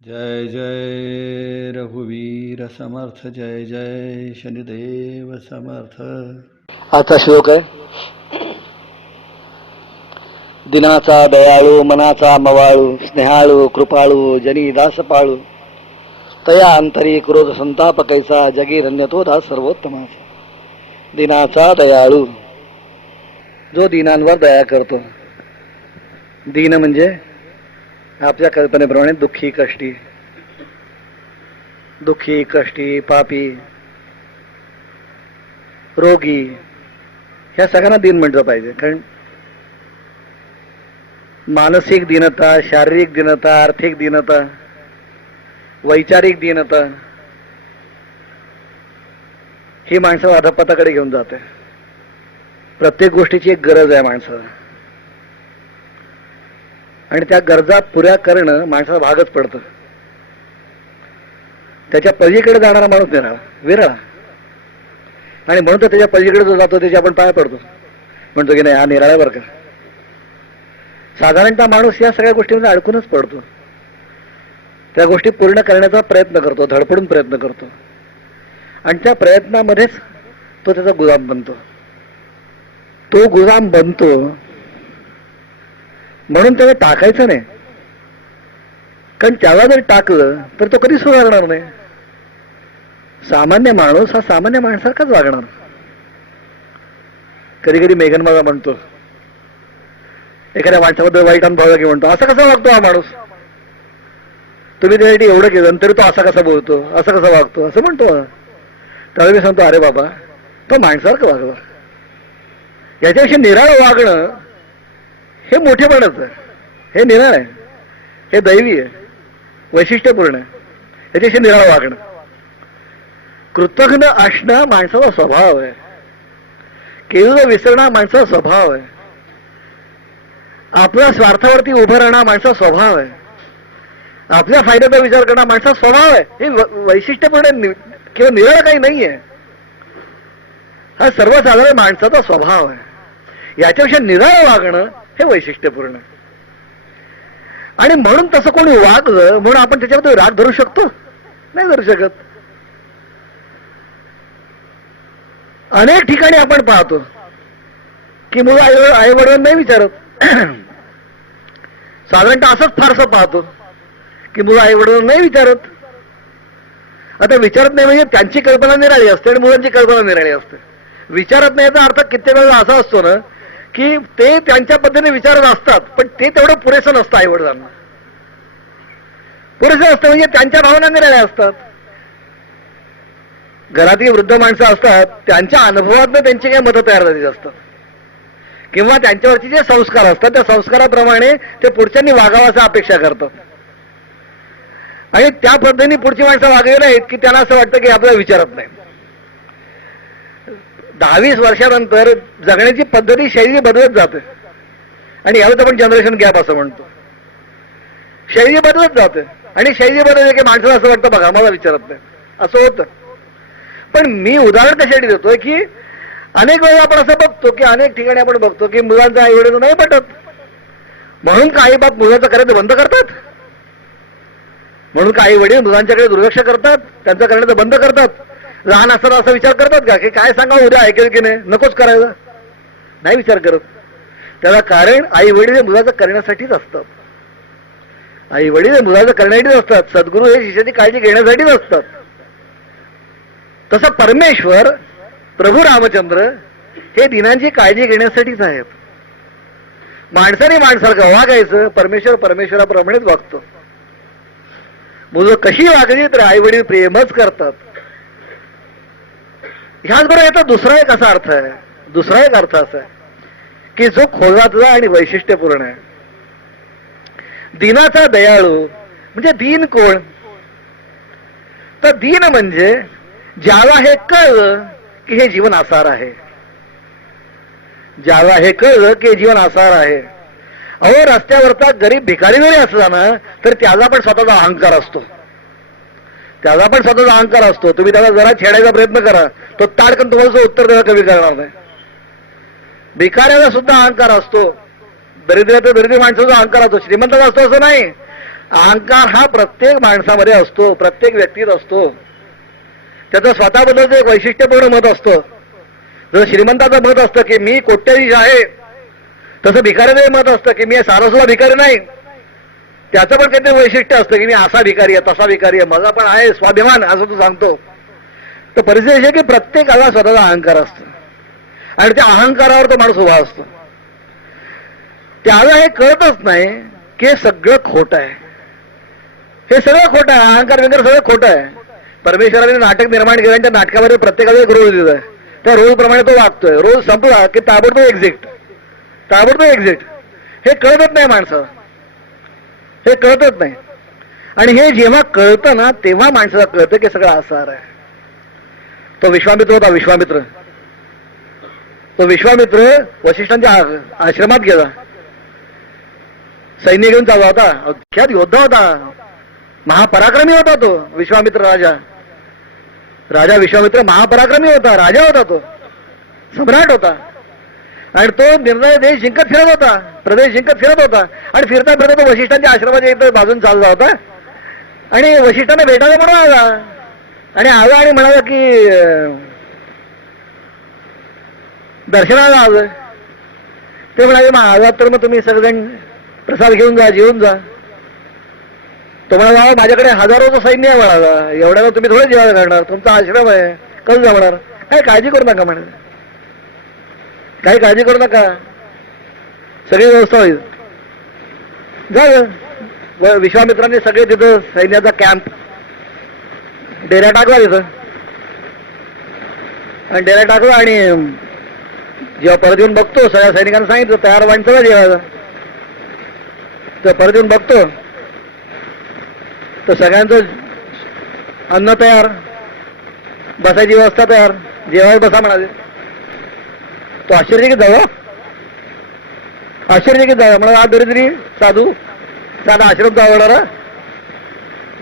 जय जय रघुवीर समर्थ, जय जय शनिदेव समर्थ. आजचा श्लोक आहे, दिनाचा दयाळू मनाचा मवाळू, स्नेहाळू कृपाळू जनी दास पाळू, तया अंतरी क्रोध संताप कैसा, जगी रण्य तो दास सर्वोत्तमाचा. दिनाचा दयाळू, जो दीनांवर दया करतो. दीन म्हणजे आपल्या कल्पनेप्रमाणे दुःखी कष्टी पापी रोगी ह्या सगळ्यांना दीन म्हटलं पाहिजे. कारण मानसिक दीनता, शारीरिक दीनता, आर्थिक दीनता, वैचारिक दीनता ही माणसं अधपताकडे घेऊन जाते. प्रत्येक गोष्टीची एक गरज आहे माणसाला, आणि त्या गरजा पुऱ्या करणं माणसाला भागच पडतं. त्याच्या पलीकडे जाणारा माणूस विरळा, आणि म्हणून तो त्याच्या पलीकडे जो जातो त्याच्या आपण पाया पडतो, म्हणतो की नाही हा निराळा बरं का. साधारणतः माणूस या सगळ्या गोष्टींमध्ये अडकूनच पडतो. त्या गोष्टी पूर्ण करण्याचा प्रयत्न करतो, धडपडून प्रयत्न करतो, आणि त्या प्रयत्नामध्येच तो त्याचा गुलाम बनतो. तो गुलाम बनतो म्हणून त्याला टाकायचं नाही, कारण त्याला जर टाकलं तर तो कधी सुधारणार नाही. सामान्य माणूस हा सामान्य माणसारखाच वागणार. कधी कधी मेघन मला म्हणतो, एखाद्या माणसाबद्दल वाईट अनुभव की म्हणतो, असं कसा वागतो हा माणूस, तुम्ही त्यासाठी एवढं केलं तरी तो असा कसा बोलतो, असं कसा वागतो, असं म्हणतो. त्यावेळी मी सांगतो, अरे बाबा तो माणसासारखं वागला. याच्याविषयी निराळ वागणं हे मोठेपणच आहे, हे निराळ आहे, हे दैवी आहे, वैशिष्ट्यपूर्ण आहे. याच्याविषयी निराळ वागणं, कृतज्ञ असणं माणसाचा स्वभाव आहे. केलेलं विसरणं माणसाचा स्वभाव आहे. आपल्या स्वार्थावरती उभं राहणं माणसाचा स्वभाव आहे. आपल्या फायद्याचा विचार करणं माणसाचा स्वभाव आहे. हे वैशिष्ट्यपूर्ण किंवा निराळ काही नाहीये, हा सर्वसाधारण माणसाचा स्वभाव आहे. याच्याविषयी निराळ वागणं हे वैशिष्ट्यपूर्ण आहे. आणि म्हणून तसं कोणी वागलं म्हणून आपण त्याच्याबद्दल राग धरू शकतो? नाही धरू शकत. अनेक ठिकाणी आपण पाहतो की मुलं आई वडिलांना नाही विचारत. साधारणतः असंच फारसं पाहतो की मुलं आई वडिलांना नाही विचारत. आता विचारत नाही म्हणजे त्यांची कल्पना निराळी असते आणि मुलांची कल्पना निराळी असते. विचारत नाही याचा अर्थ कित्येक वेळा असा असतो ना की ते त्यांच्या पद्धतीने विचारत असतात, पण ते तेवढं पुरेसं नसतं. आई वडिलांना पुरेसं असतं म्हणजे त्यांच्या भावना निराळ्या असतात. घरातली वृद्ध माणसं असतात, त्यांच्या अनुभवातनं त्यांची काही मतं तयार झालेली असतात, किंवा त्यांच्यावरचे जे संस्कार असतात त्या संस्काराप्रमाणे ते पुढच्यांनी वागावं असं अपेक्षा करतात, आणि त्या पद्धतीने पुढची माणसं वागली नाहीत की त्यांना असं वाटतं की आपल्याला विचारत नाही. 10-20 वर्षानंतर जगण्याची पद्धती, शैली बदलत जाते, आणि यावेळेस आपण जनरेशन गॅप असं म्हणतो. शैली बदलत जाते, आणि शैली बदलली की माणसाला असं वाटतं बघा मला विचारत नाही, असं होतं. पण मी उदाहरण कशासाठी देतोय की अनेक वेळा आपण असं बघतो की अनेक ठिकाणी आपण बघतो की मुलांचा आई वडील नाही पटत, म्हणून काही बाब मुलांचं करायचं बंद करतात, म्हणून काही वडील मुलांच्याकडे दुर्लक्ष करतात, त्यांचं करण्याचं बंद करतात. लहान असताना असा विचार करतात का की काय सांगा उद्या ऐकेल की नाही, नकोच करायला, नाही विचार करत. त्याला कारण आई वडील मुलाचं करण्यासाठीच असतात. आई वडील मुलाचं करण्यासाठीच असतात. सद्गुरू हे शिष्याची काळजी घेण्यासाठीच असतात. तसं परमेश्वर, प्रभू रामचंद्र हे दिनांची काळजी घेण्यासाठीच आहेत. माणसाने माणसासारखं वागायचं, परमेश्वर परमेश्वराप्रमाणेच वागतो. मुलं कशी वागली तर आई वडील प्रेमच करतात. ह्याचबरोबर याचा दुसरा एक असा अर्थ आहे, दुसरा एक अर्थ असा आहे की जो खोलातला आणि वैशिष्ट्यपूर्ण आहे. दिनाचा दयाळू म्हणजे दीन कोण? तर दीन म्हणजे ज्याला हे कळलं की हे जीवन आसार आहे, ज्याला हे कळलं की हे जीवन आसार आहे. अहो, रस्त्यावरचा गरीब भिकारी जरी असला ना तर त्याला पण स्वतःचा अहंकार असतो, त्याला पण स्वतःचा अहंकार असतो. तुम्ही त्याला जरा छेडायचा प्रयत्न करा, तो ताडकन तुम्हाला उत्तर द्यायला कमी करणार नाही. भिकाऱ्याला सुद्धा अहंकार असतो, दरिद्र माणसाचा अहंकार असतो, श्रीमंताचा असतो असं नाही. अहंकार हा प्रत्येक माणसामध्ये असतो, प्रत्येक व्यक्तीत असतो. त्याचं स्वतःबद्दलचं एक वैशिष्ट्यपूर्ण मत असतं. जसं श्रीमंताचं मत असतं की मी कोट्याधीश आहे, तसं भिकाऱ्याचं मत असतं की मी सारासुद्धा भिकारी नाही. त्याचं पण काहीतरी वैशिष्ट्य असतं की मी असा भिकारी आहे, तसा भिकारी आहे, माझा पण आहे स्वाभिमान, असं तो सांगतो. तर परिस्थिती अशी आहे की प्रत्येकाला स्वतःचा अहंकार असतो आणि त्या अहंकारावर तो माणूस उभा असतो. त्याला हे कळतच नाही की हे सगळं खोटं आहे. हे सगळं खोटं आहे, अहंकार वगैरे सगळं खोटं आहे. परमेश्वराने नाटक निर्माण केलं आणि त्या नाटकामध्ये प्रत्येकाला एक रोल दिलाय. त्या रोल प्रमाणे तो वागतोय. रोल संपला की ताबडतोब एक्झिट. हे कळतच नाही माणसाला, हे कळतच नाही. आणि हे जेव्हा कळतं ना तेव्हा माणसाला कळतं की सगळं आसार आहे. तो विश्वामित्र होता, तो विश्वामित्र वशिष्ठांच्या आश्रमात गेला. सैन्य घेऊन चालला होता, अख्यात योद्धा होता, महापराक्रमी होता तो विश्वामित्र राजा विश्वामित्र महापराक्रमी होता, राजा होता, तो सम्राट होता. आणि तो निर्णय देश जिंकत फिरत होता, प्रदेश जिंकत फिरत होता. आणि फिरता फिरता तो वशिष्ठांच्या आश्रमाच्या इथे बाजून चालला होता. आणि वशिष्ठांना भेटायला म्हणून आला आणि म्हणाला की दर्शनाला आलोय. ते म्हणाले मग आलात तर मग तुम्ही सगळेजण प्रसाद घेऊन जा, जेवून जा. तो म्हणाला माझ्याकडे हजारोचं सैन्य आहे, म्हणाला एवढ्याला तुम्ही थोडं जेवायला करणार, तुमचा आश्रम आहे, कसं जमणार. काही काळजी करू नका म्हणे, काही काळजी करू नका, सगळी व्यवस्था होईल. जा. विश्वामित्रांनी सगळे तिथं सैन्याचा कॅम्प डेरा टाकला तिथं. आणि डेरा टाकला आणि जेव्हा परत येऊन बघतो, सगळ्या सैनिकांना सांगितलं तयार व्हायचं सगळं जेवायला. तर परत येऊन बघतो तर सगळ्यांचं अन्न तयार, बसायची व्यवस्था तयार, जेवायला बसा म्हणाले. तो आश्चर्यचकित जावा म्हणा, हा दरिद्री साधू साधा आश्रम चालवणारा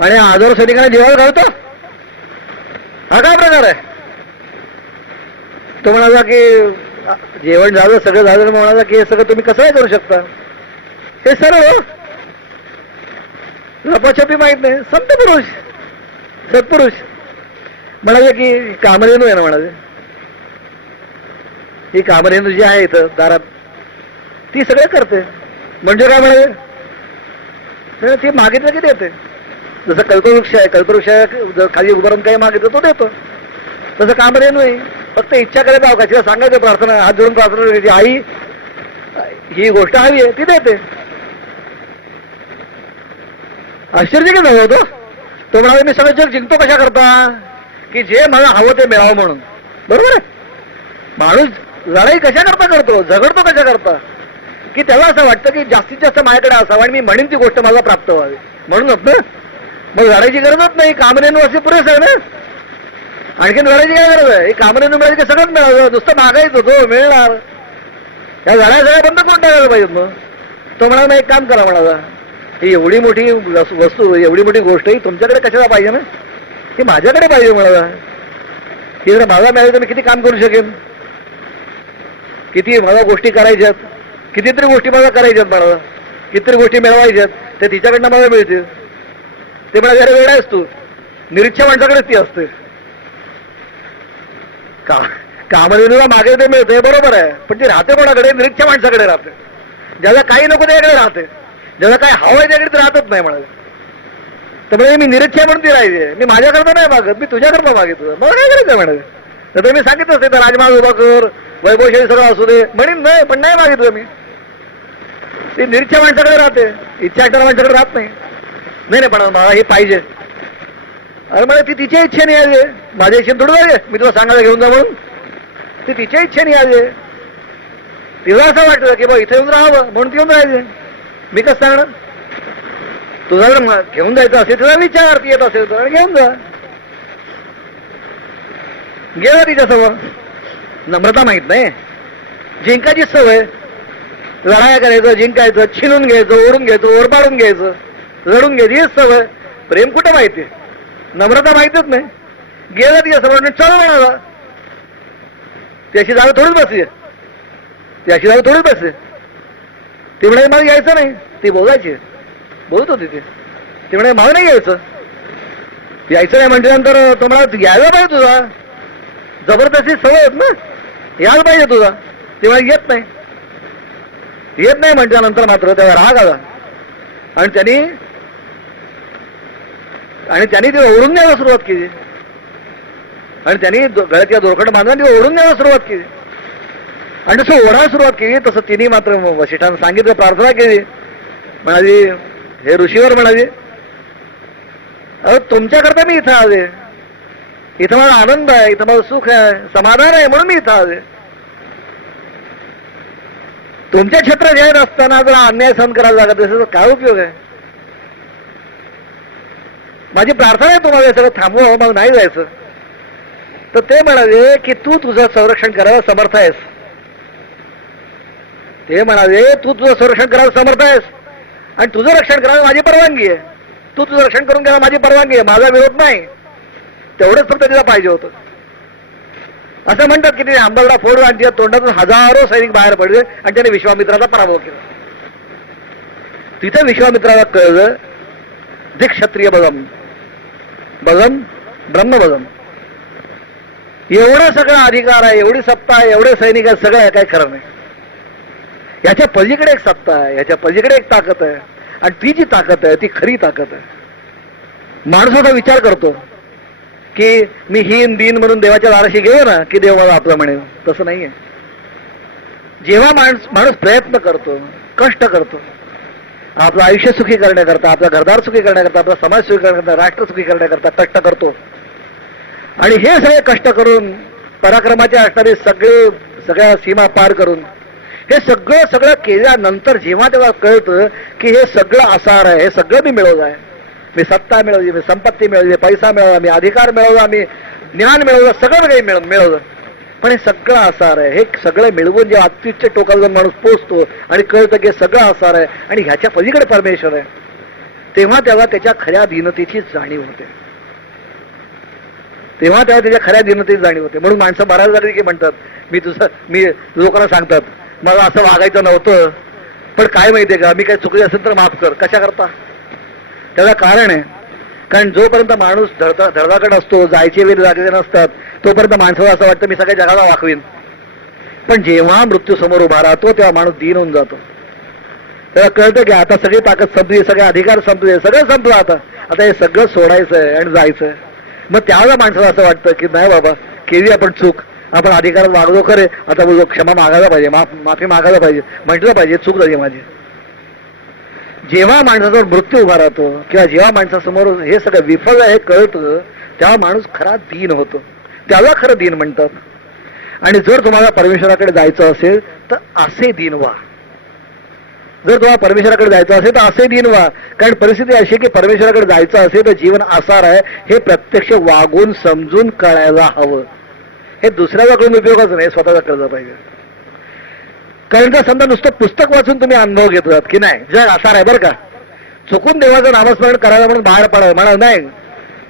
आणि हजारो सैनिकांना जेवायला घालतो, हा काय प्रकार आहे. तो म्हणाला की जेवण झालं, सगळं झालं, म्हणाला की हे सगळं तुम्ही कसं करू शकता. हे सरळ लपाछपी माहित नाही, संत पुरुष सत्पुरुष. म्हणाले की कामधेनू आहे ना, म्हणाले ही कामधेनू जी आहे इथं दारात ती सगळे करते. म्हणजे काय म्हणाले, ती मागितलं की देते. जसं कल्पवृक्ष आहे, खाली उभारून काही मागितलं तो देतो, तसं कामधेनू आहे. फक्त इच्छा करायचं अवकाश सांगायचं, प्रार्थना हात जोडून प्रार्थना करायची, आई ही गोष्ट हवी आहे ती देते. आश्चर्य की नव्हतं. तो म्हणाला मी सगळं जग जिंकतो कशा करता, की जे मला हवं ते मिळावं म्हणून. बरोबर आहे. माणूस लढाई कशा करता करतो, झगडतो कशा करता, की त्याला असं वाटतं की जास्तीत जास्त माझ्याकडे असावं आणि मी म्हणेन ती गोष्ट मला प्राप्त व्हावी म्हणूनच ना. मग लढायची गरजच नाही, कामधेनू असे पुरेस आहे ना. आणखीन लढायची काय गरज आहे. कामधेनू मिळाली की सगळंच मिळालं, नुसतं मागायचं तो मिळणार. या लढाई सगळ्या बंद करून टाकायला पाहिजे. मग तो म्हणाला एक काम करा, म्हणाला ही एवढी मोठी वस्तू, एवढी मोठी गोष्ट ही तुमच्याकडे कशाला पाहिजे ना, ती माझ्याकडे पाहिजे. म्हणाला की जर मला मिळाली तर मी किती काम करू शकेन, किती मला गोष्टी करायच्यात, कितीतरी गोष्टी मला करायच्यात, म्हणाला कितीतरी गोष्टी मिळवायच्यात, ते तिच्याकडनं मला मिळतील. ते म्हणा जरा वेळ आहेस तू, निरीच्छा माणसाकडेच ती असते. कामधेनूला मागे ते मिळते बरोबर आहे, पण ती राहते कोणाकडे, निरीच्छा माणसाकडे राहते. ज्याला काही नको त्याकडे राहते, ज्याला काय हवंय त्याकडे तर राहतच नाही म्हणाले. तर म्हणजे मी निरीच्छा म्हणून ती राहायची, मी माझ्याकरता नाही मागत, मी तुझ्याकरता मागितलं, मला काय करायचं म्हणाले. तर मी सांगितलं असते तर राजमाग उभा कर, वैभवशाही सगळं असू दे म्हणेन, नाही पण नाही मागितलं मी. ती निरीच्छा माणसाकडे राहते, इच्छा असणाऱ्या माणसाकडे राहत नाही. नाही पण मला हे पाहिजे. अरे मला ती तिच्या इच्छेने आली, माझ्या इच्छेने थोडं जाईल मी तुला सांगायला घेऊन जा म्हणून. ती तिच्या इच्छेने आली, तिला असं वाटलं की बा इथे येऊन राहावं म्हणून ती येऊन राहायचे. मी कसं सांगणार. तुझा जर घेऊन जायचं असेल तुला विचार, ती येत असेल तर घेऊन जा. गेला तिच्यासमोर. नम्रता माहित नाही, जिंकायची सवय, लढाया करायचं, जिंकायचं, छिनून घ्यायचं, ओढून घ्यायचं, ओरबाडून घ्यायचं, लढून घ्यायची हीच सवय. प्रेम कुठं माहिती, नम्रता माहितीच नाही. गेला तिच्यासमोर, चल म्हणाला. त्याची जागा थोडीच बसली, त्याची जागा थोडीच बसली. ती म्हणाली मला यायचं नाही, ती बोलायची, बोलत होती ती. ते म्हणे मला नाही यायचं. यायचं नाही म्हटल्यानंतर तो म्हणा यायला पाहिजे तुझा, जबरदस्ती सवय आहेत ना, यायला पाहिजे तुझा. ते मला येत नाही. येत नाही म्हटल्यानंतर मात्र त्याला राग आला आणि त्यांनी ते ओढून न्यायला सुरुवात केली आणि त्यांनी गळ्याच्या दोरखंड बांधून ते ओढून न्यायला सुरुवात केली आणि जसं ओढायला सुरुवात केली तसं तिने मात्र वशिष्ठानं सांगितलं, प्रार्थना केली. म्हणाली, हे ऋषीवर म्हणाली, अहो तुमच्याकरता मी इथं आले, इथं माझा आनंद आहे, इथं माझं सुख आहे, समाधान आहे, म्हणून मी इथं आले. तुमच्या क्षेत्र जाहीर असताना जर अन्याय सहन करायला लागत असेल तर काय उपयोग आहे. माझी प्रार्थना आहे तुम्हाला हे सगळं थांबवा, मग नाही जायचं. तर ते म्हणाले की तू तुझं संरक्षण करायला समर्थ आहेस. ते म्हणाले तू तुझं संरक्षण करायला समर्थ आहेस आणि तुझं रक्षण करायला माझी परवानगी आहे. तू तुझं रक्षण करून घ्यायला माझी परवानगी आहे, माझा विरोध नाही. तेवढंच फक्त तिला पाहिजे होतं. असं म्हणतात की तिने अंबरडा फोडून आणि तिच्या तोंडातून हजारो सैनिक बाहेर पडले आणि त्याने विश्वामित्राचा पराभव केला. तिथे विश्वामित्राला कळलं जे क्षत्रिय बगम ब्रह्मबगम, एवढा सगळा अधिकार आहे, एवढी सत्ता आहे, एवढे सैनिक आहेत, सगळं आहे, काय खरं नाही. याच्या पलीकडे एक सत्ता आहे, याच्या पलीकडे एक ताकद आहे आणि ती जी ताकद आहे ती खरी ताकद आहे. माणूस असा विचार करतो की मी हीन दीन म्हणून देवाच्या दाराशी गेलो ना की देव मला आपलं म्हणेल. तसं नाहीये. जेव्हा माणूस प्रयत्न करतो, कष्ट करतो, आपलं आयुष्य सुखी करण्याकरता, आपला घरदार सुखी करण्याकरता, आपला समाज सुखी करण्याकरता, राष्ट्र सुखी करण्याकरता कष्ट करतो आणि हे सगळे कष्ट करून पराक्रमाचे असणारे सगळ्या सीमा पार करून हे सगळं केल्यानंतर जेव्हा तेव्हा कळतं की हे सगळं आसार आहे, हे सगळं मी मिळवलं आहे. मी सत्ता मिळवली, मी संपत्ती मिळवली, पैसा मिळवला, मी अधिकार मिळवला, मी ज्ञान मिळवलं, सगळं काही मिळवलं. पण हे सगळं आसार आहे. हे सगळं मिळवून जेव्हा अत्युच्च टोकाला जाऊन माणूस पोचतो आणि कळतं की सगळं आसार आहे आणि ह्याच्या पलीकडे परमेश्वर आहे, तेव्हा त्याच्या खऱ्या दीनतेची जाणीव होते. त्याच्या खऱ्या दीनतेची जाणीव होते. म्हणून माणसं बऱ्याच झाली की म्हणतात मी लोकांना सांगतात मला असं वागायचं नव्हतं, पण काय माहितीये का, मी काही चुकली असेल तर माफ कर. कशा करता? त्याला कारण आहे, कारण जोपर्यंत माणूस धडधाकट असतो, जायचे वेळ लागलेले नसतात, तोपर्यंत माणसाला असं वाटतं मी सगळ्या जगाला वाकवीन. पण जेव्हा मृत्यू समोर उभा राहतो तेव्हा माणूस दीन होऊन जातो. त्याला कळतं की आता सगळी ताकद संपली, सगळे अधिकार संपले, सगळं संपलं, आता हे सगळं सोडायचं आहे आणि जायचं आहे. मग त्यावेळेला माणसाला असं वाटतं की नाही बाबा, केली आपण चूक, आपण अधिकारात वागलो खरे, आता बोललो क्षमा मागायला पाहिजे, माफी मागायला पाहिजे, म्हटलं पाहिजे चूक झाली माझी. जेव्हा माणसाचा मृत्यू उभा राहतो किंवा जेव्हा माणसासमोर हे सगळं विफल आहे कळतं, तेव्हा माणूस खरा दीन होतो. त्याला खरं दीन म्हणतात. आणि जर तुम्हाला परमेश्वराकडे जायचं असेल तर असे दीन व्हा. जर तुम्हाला परमेश्वराकडे जायचं असेल तर असे दीन व्हा. कारण परिस्थिती अशी की परमेश्वराकडे जायचं असेल तर जीवन आसार आहे हे प्रत्यक्ष वागून समजून कळायला हवं. हे दुसऱ्याचा करून उपयोगाचं नाही, स्वतःचा कळलं पाहिजे. कारण का समजा नुसतं पुस्तक वाचून तुम्ही अनुभव घेतात की नाही जग आसार आहे बरं का, चुकून देवाचं नामस्मरण करायला म्हणून बाहेर पडावं म्हणा नाही,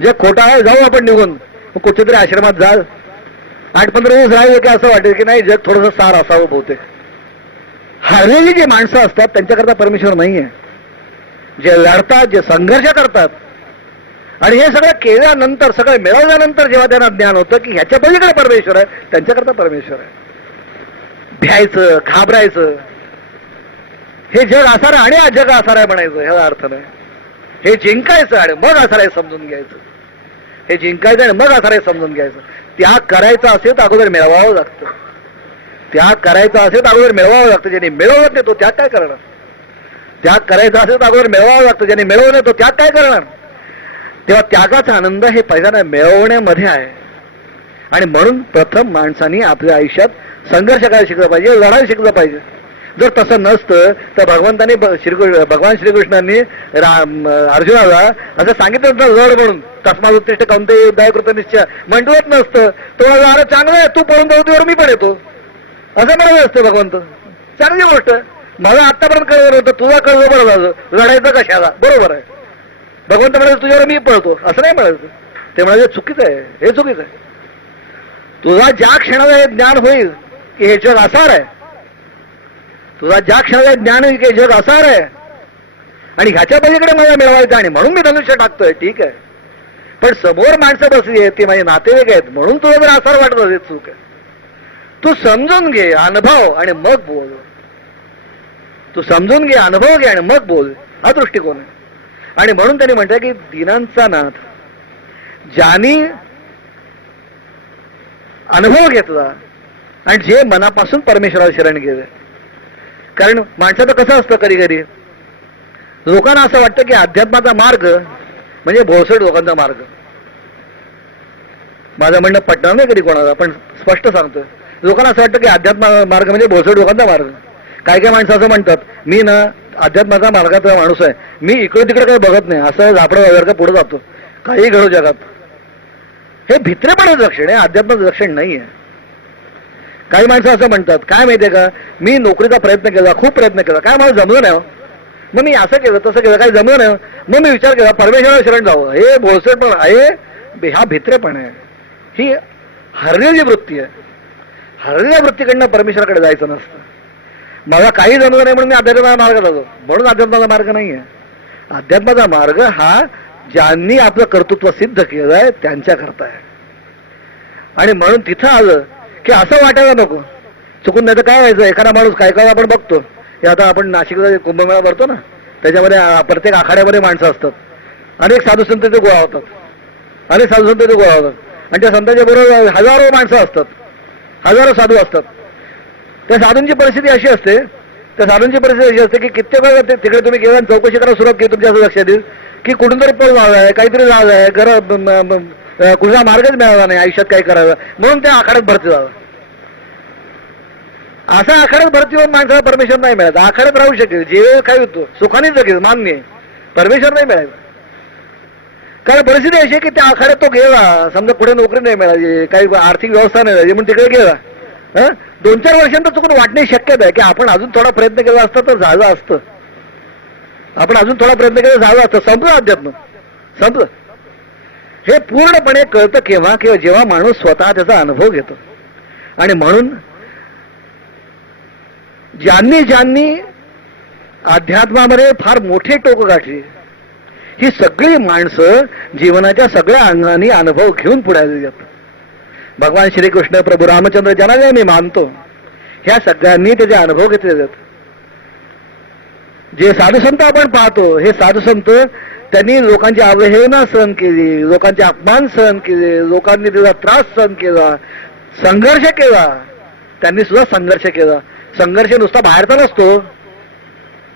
जग खोटं आहे, जाऊ आपण निघून कुठेतरी आश्रमात जा, 8-15 दिवस राहिले की असं वाटेल की नाही जग थोडंसं सार असावं बहुतेक. हरलेली जे माणसं असतात त्यांच्याकरता परमेश्वर नाहीये. जे लढतात, जे संघर्ष करतात आणि हे सगळं केल्यानंतर, सगळं मिळवल्यानंतर जेव्हा त्यांना ज्ञान होतं की ह्याच्या पलीकडे परमेश्वर आहे, त्यांच्याकरता परमेश्वर आहे. भ्यायचं, घाबरायचं, हे जग आसार आहे आणि हा जग आसार आहे म्हणायचं ह्याचा अर्थ नाही. हे जिंकायचं आणि मग आसार आहे समजून घ्यायचं. हे जिंकायचं आणि मग आसार आहे समजून घ्यायचं. त्याग करायचा असेल तर अगोदर मिळवावं लागतं. त्याग करायचा असेल तर अगोदर मिळवावं लागतं. ज्याने मिळवलं नाही तो त्याग काय करणार? त्याग करायचा असेल तर अगोदर मिळवावं लागतं. ज्याने मिळवलं नाही तो त्याग काय करणार? तेव्हा त्यागाचा आनंद हे पहिल्यांदा मिळवण्यामध्ये आहे. आणि म्हणून प्रथम माणसाने आपल्या आयुष्यात संघर्ष करायला शिकलं पाहिजे, लढायला शिकलं पाहिजे. जर तसं नसतं तर भगवान श्रीकृष्णांनी अर्जुनाला असं सांगितलं नसतं लढ म्हणून, तस्मात् उत्तिष्ठ कौंतेय युद्धाय कृत निश्चय म्हटलंच नसतं. तो अरे चांगलं आहे, तू पळून जाऊ त्यावर मी पण येतो असं म्हणालं असतं भगवंत. चांगली गोष्ट, मला आतापर्यंत कळलं होतं, तुला कळलं बरं झालं, लढायचं कशाला, बरोबर आहे. भगवंत म्हणायचं तुझ्यावर मी पळतो असं नाही म्हणायचं. ते म्हणायचं चुकीचं आहे, हे चुकीचं आहे. तुझा ज्या क्षणाला हे ज्ञान होईल की हे जग आसार आहे, तुझा ज्या क्षणाला ज्ञान होईल की हे जग आसार आहे आणि ह्याच्या पलीकडे मला मिळवायचं आणि म्हणून मी धनुष्य टाकतोय, ठीक आहे. पण समोर माणसं बसली आहेत, ती माझे नातेवाईक आहेत, म्हणून तुला जर आसार वाटत असेल, चूक आहे. तू समजून घे, अनुभव आणि मग बोल. तू समजून घे, अनुभव घे आणि मग बोल, हा दृष्टिकोन आहे. आणि म्हणून त्यांनी म्हटलं की दीनांचा नाथ, ज्यांनी अनुभव घेतला आणि जे मनापासून परमेश्वराला शरण गेले. कारण माणसाचं कसं असतं, कधी कधी लोकांना असं वाटतं की अध्यात्माचा मार्ग म्हणजे भोळसट लोकांचा मार्ग. माझं म्हणणं पटणार नाही कधी कोणाला, पण स्पष्ट सांगतोय. लोकांना असं वाटतं की अध्यात्म मार्ग म्हणजे भोळसट लोकांचा मार्ग. काय काय माणसं असं म्हणतात, मी ना अध्यात्माचा मार्गाचा माणूस आहे, मी इकडे तिकडे काही बघत नाही, असं झापडं वगैरे पुढे जातो, काही घडो जगात. हे भित्रेपणाचं लक्षण आहे, अध्यात्माचं लक्षण नाही आहे. काही माणसं असं म्हणतात, काय माहितीये का, मी नोकरीचा प्रयत्न केला, खूप प्रयत्न केला, काय मला जमलं नाही, मग मी असं केलं तसं केलं, काही जमलं नाही, मग मी विचार केला परमेश्वराला शरण जावं. हे भोळसेपण आहे, हा भित्रेपण आहे, ही हरलेली वृत्ती आहे. हरलेल्या वृत्तीकडनं परमेश्वराकडे जायचं नसतं. मला काही जमलं नाही म्हणून मी अध्यात्माचा मार्ग लागलो, म्हणून अध्यात्माचा मार्ग नाही आहे. अध्यात्माचा मार्ग हा ज्यांनी आपलं कर्तृत्व सिद्ध केलंय त्यांच्या करता आहे. आणि म्हणून तिथं आलं की असं वाटायला नको, चुकून नाही तर काय व्हायचं, एखादा माणूस काय काय आपण बघतो, हे आता आपण नाशिकला कुंभमेळा भरतो ना, त्याच्यामध्ये प्रत्येक आखाड्यामध्ये माणसं असतात, अनेक साधू संत ते गोळा होतात, अनेक साधू संत ते गोळा होतात, आणि त्या संतांच्या बरोबर हजारो माणसं असतात, हजारो साधू असतात. त्या साधूंची परिस्थिती अशी असते, त्या साधूंची परिस्थिती अशी असते की कित्येक वेळा तिकडे तुम्ही गेला चौकशी करायला सुरुवात केली, तुमच्या असं लक्षात येईल की कुठून तरी पळ झालाय, काहीतरी झालंय, कुठला मार्गच मिळाला नाही आयुष्यात काय करायला, म्हणून त्या आखाड्यात भरती झाला. असा आखाड्यात भरती होऊन माणसाला परमेश्वर नाही मिळायचा. आखाड्यात राहू शकेल, जे काय होतो सुखानेच जगेल, मान्य, परमेश्वर नाही मिळायचं. कारण परिस्थिती अशी आहे की त्या आखाड्यात तो गेला, समजा पुढे नोकरी नाही मिळाली, काही आर्थिक व्यवस्था नाही झाली, म्हणून तिकडे गेला. 2-4 वर्षांतर चुकून वाटणे शक्यता आहे की आपण अजून थोडा प्रयत्न केला असता तर झालं असतं, आपण अजून थोडा प्रयत्न केला झालं असतं, संपलं अध्यात्म, संपलं. हे पूर्णपणे कळतं केव्हा, किंवा जेव्हा माणूस स्वतः त्याचा अनुभव घेतो. आणि म्हणून ज्यांनी ज्यांनी अध्यात्मामध्ये फार मोठे टोक गाठले, ही सगळी माणसं जीवनाच्या सगळ्या अंगाने अनुभव घेऊन पुढे आलेली आहेत. भगवान श्रीकृष्ण, प्रभू रामचंद्र, ज्यांना मी मानतो, ह्या सगळ्यांनी त्याचे अनुभव घेतलेले आहेत. जे साधुसंत आपण पाहतो, हे साधुसंत त्यांनी लोकांची अवहेलना सहन केली, लोकांचे अपमान सहन केले, लोकांनी त्याचा त्रास सहन केला, संघर्ष केला. त्यांनी सुद्धा संघर्ष केला. संघर्ष नुसता बाहेरचा नसतो.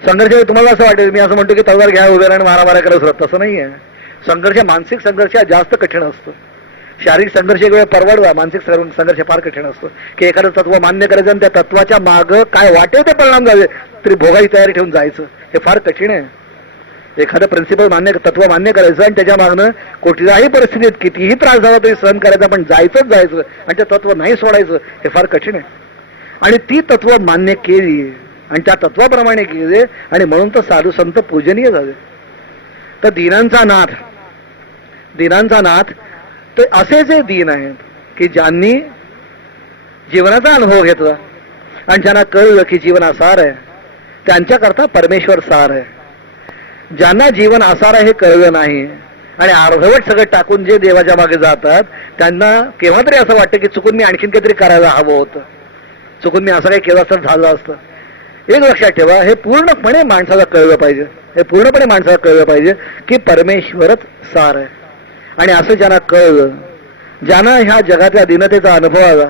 संघर्ष तुम्हाला असं वाटेल मी असं म्हणतो की तलवार घ्या उभे आणि मारामारा करत राहत, तसं नाहीये. संघर्ष, मानसिक संघर्ष जास्त कठीण असतो. शारीरिक संघर्ष एक वेळ परवडवा, मानसिक संघर्ष फार कठीण असतो. की एखादं तत्व मान्य करायचं आणि त्या तत्वाच्या माग काय वाटेल ते परिणाम झाले तरी भोगाची तयारी ठेवून जायचं, हे फार कठीण आहे. एखादं प्रिन्सिपल तत्व मान्य करायचं आणि त्याच्या मागणं कुठल्याही परिस्थितीत कितीही त्रास झाला तरी सहन करायचा, पण जायचं आणि ते तत्व नाही सोडायचं, हे फार कठीण आहे. आणि ती तत्व मान्य केली आणि त्या तत्वाप्रमाणे केले, आणि म्हणून तर साधू संत पूजनीय झाले. तर दीनांचा नाथ ते असे जे दीन आहेत की ज्यांनी जीवनाचा अनुभव घेतला आणि ज्यांना कळलं की जीवन असार आहे, त्यांच्याकरता परमेश्वर सार आहे. ज्यांना जीवन असार आहे हे कळलं नाही आणि अर्धवट सगळं टाकून जे देवाच्या मागे जातात, त्यांना केव्हा तरी असं वाटतं की चुकून मी आणखीन काहीतरी करायला हवं होतं, चुकून मी असं काही केलं असतं झालं असतं. एक लक्षात ठेवा, हे पूर्णपणे माणसाला कळलं पाहिजे, हे पूर्णपणे माणसाला कळलं पाहिजे की परमेश्वरच सार आहे. आणि असं ज्यांना कळलं, ज्यांना ह्या जगातल्या दीनतेचा अनुभव आला,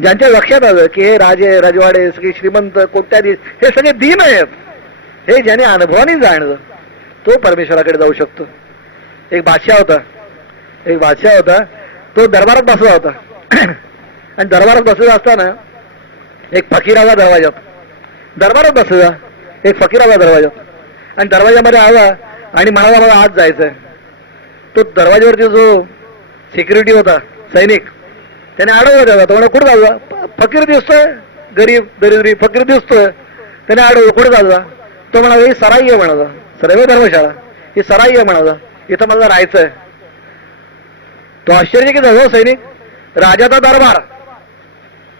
ज्यांच्या लक्षात आलं की हे राजे राजवाडे सगळे श्रीमंत कोट्याधीश हे सगळे दीन आहेत, हे ज्याने अनुभवाने जाणलं तो परमेश्वराकडे जाऊ शकतो. एक बादशाह होता, तो दरबारात बसला होता आणि दरबारात बसलेला असताना एक फकीर आला दरवाजात. दरबारात बसला एक फकीर आला दरवाजात आणि दरवाजामध्ये आला आणि म्हणाला मला आत जायचंय. तो दरवाज्यावरती जो सिक्युरिटी होता, सैनिक, त्याने अडवलं त्याला. तो म्हणा कुठं चालला, फकीर दिसतोय, गरीब दरिद्री फकीर दिसतोय. त्याने अडवलं, कुठं चालला. तो म्हणाला ही सराई आहे, म्हणाला सराई धर्मशाळा, ही सराई आहे म्हणाला, इथं मला राहायचंय. तो आश्चर्यचकित झाला. सैनिक, राजाचा दरबार,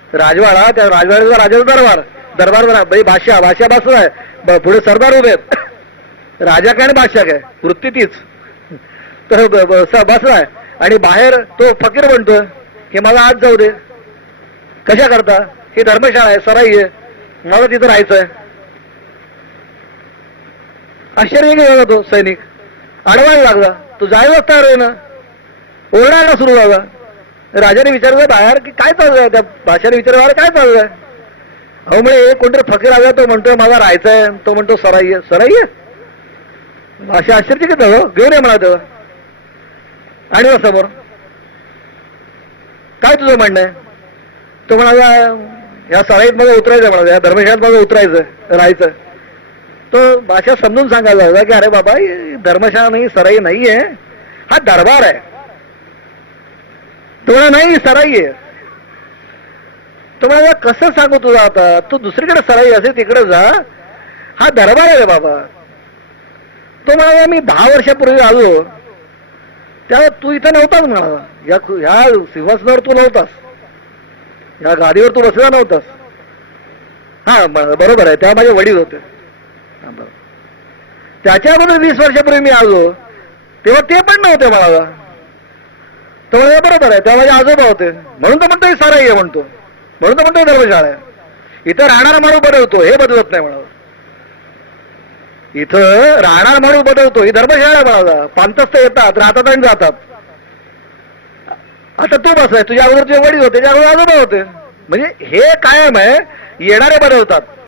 राजवाडा, त्या राजवाड्याचा राजाचा दरबार, दरबार बाई भाषा बसलाय, पुढे सरदार उभे आहेत. राजा काय आणि बादशाह काय, वृत्ती तीच. तर बसलाय आणि बाहेर तो फकीर म्हणतोय की मला आज जाऊ दे. कशा करता, ही धर्मशाळा आहे, सराई आहे, मला तिथं राहायचंय. आश्चर्य गेला तो सैनिक, अडवायला लागला. तो जायलाच तयार आहे ना, ओरडायला सुरू झाला. राजाने विचारलं बाहेर की काय चाललंय, त्या भाषाने विचारलं काय चाललंय. अहो म्हणे कोणतरी फकीर आला, तो म्हणतोय मला राहायचंय, तो म्हणतो सराई आहे. सराई आहे, असे आश्चर्यचकित झालं. घेऊन ये म्हणा तेव्हा. आणि मग समोर काय तुझं म्हणणं आहे. तो म्हणाला या सराईत मला उतरायचं, म्हणाला या धर्मशाळेत मला उतरायचं, राहायचं. तो भाषा समजून सांगायला लागला की अरे बाबा धर्मशाळा नाही, सराई नाहीये, हा दरबार आहे. तो म्हणा नाही सराई आहे. तो म्हणाला कसं सांगू तुला आता, तू दुसरीकडे सराई असेल तिकडे जा, हा दरबार आहे बाबा. तो म्हणाला मी 10 वर्षापूर्वी आलो त्यावेळेस तू इथं नव्हताच म्हणाला, ह्या सिंहासनावर तू नव्हतास, या गादीवर तू बसला नव्हतास. हा बरोबर आहे, तेव्हा माझे वडील होते. त्याच्या अगोदर 20 वर्षापूर्वी मी आलो तेव्हा ते पण नव्हते म्हणाला. तो म्हणजे बरोबर आहे, तेव्हा माझे आजोबा होते, म्हणून तो म्हणतो सराई आहे म्हणतो, म्हणून तो म्हणतो धर्मशाळा आहे. इथं राहणारा माणूस बदलतो, हे बदलत नाही म्हणाला. इथं राहणार माणूस बदलतो, ही धर्मशाळा म्हणाला. पांतस्थ येतात, राहतात आणि जातात. आता तू बसलाय, तुझ्या अगोदर तुझे वडील होते, त्याच्या अगोदर आजोबा होते, म्हणजे हे कायम आहे. येणारे बदलतात.